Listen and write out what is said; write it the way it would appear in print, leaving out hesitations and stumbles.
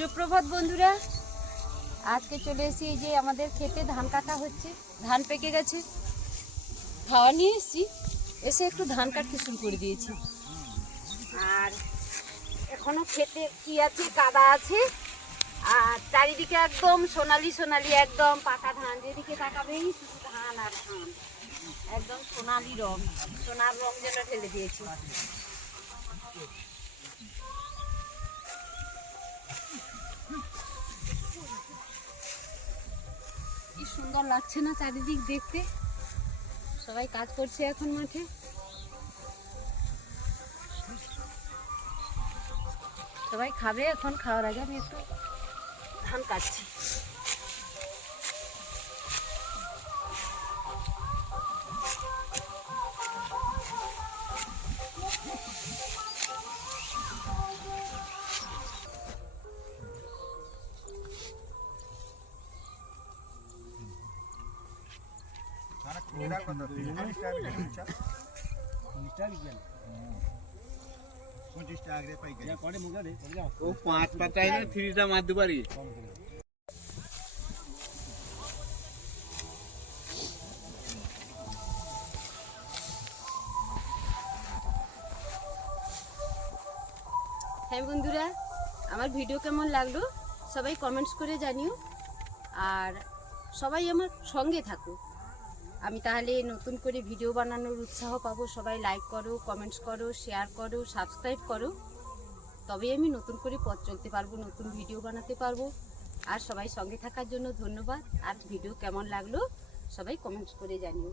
সুপ্রভাত বন্ধুরা, আজকে চলে এসেছি। এই যে আমাদের খেতে ধান কাটা হচ্ছে, ধান পেকে গেছে, খাওয়া নিয়ে এসেছি। এসে একটু ধান কাটতে শুরু করে দিয়েছি। আর এখনো খেতে কি আছে, কাদা আছে, আর চারিদিকে একদম সোনালি সোনালি, একদম পাকা ধান। যেদিকে তাকাবেই শুধু ধান আর ধান, একদম সোনালি রং, সোনার রং যেন ঢেলে দিয়েছি। কি সুন্দর লাগছে না চারিদিক দেখতে। সবাই কাজ করছে এখন মাঠে। সবাই খাবে এখন, খাওয়ার আগে আমি একটু ধান কাটছি। পাঁচ পাতায় না থ্রিটা মারতে পারি। হ্যাঁ বন্ধুরা, আমার ভিডিও কেমন লাগলো সবাই কমেন্টস করে জানিও, আর সবাই আমার সঙ্গে থাকো। আমি তাহলে নতুন করে ভিডিও বানানোর উৎসাহ পাবো। সবাই লাইক করো, কমেন্টস করো, শেয়ার করো, সাবস্ক্রাইব করো, তবেই আমি নতুন করে পথ চলতে পারবো, নতুন ভিডিও বানাতে পারবো। আর সবাই সঙ্গে থাকার জন্য ধন্যবাদ। আর ভিডিও কেমন লাগলো সবাই কমেন্টস করে জানিও।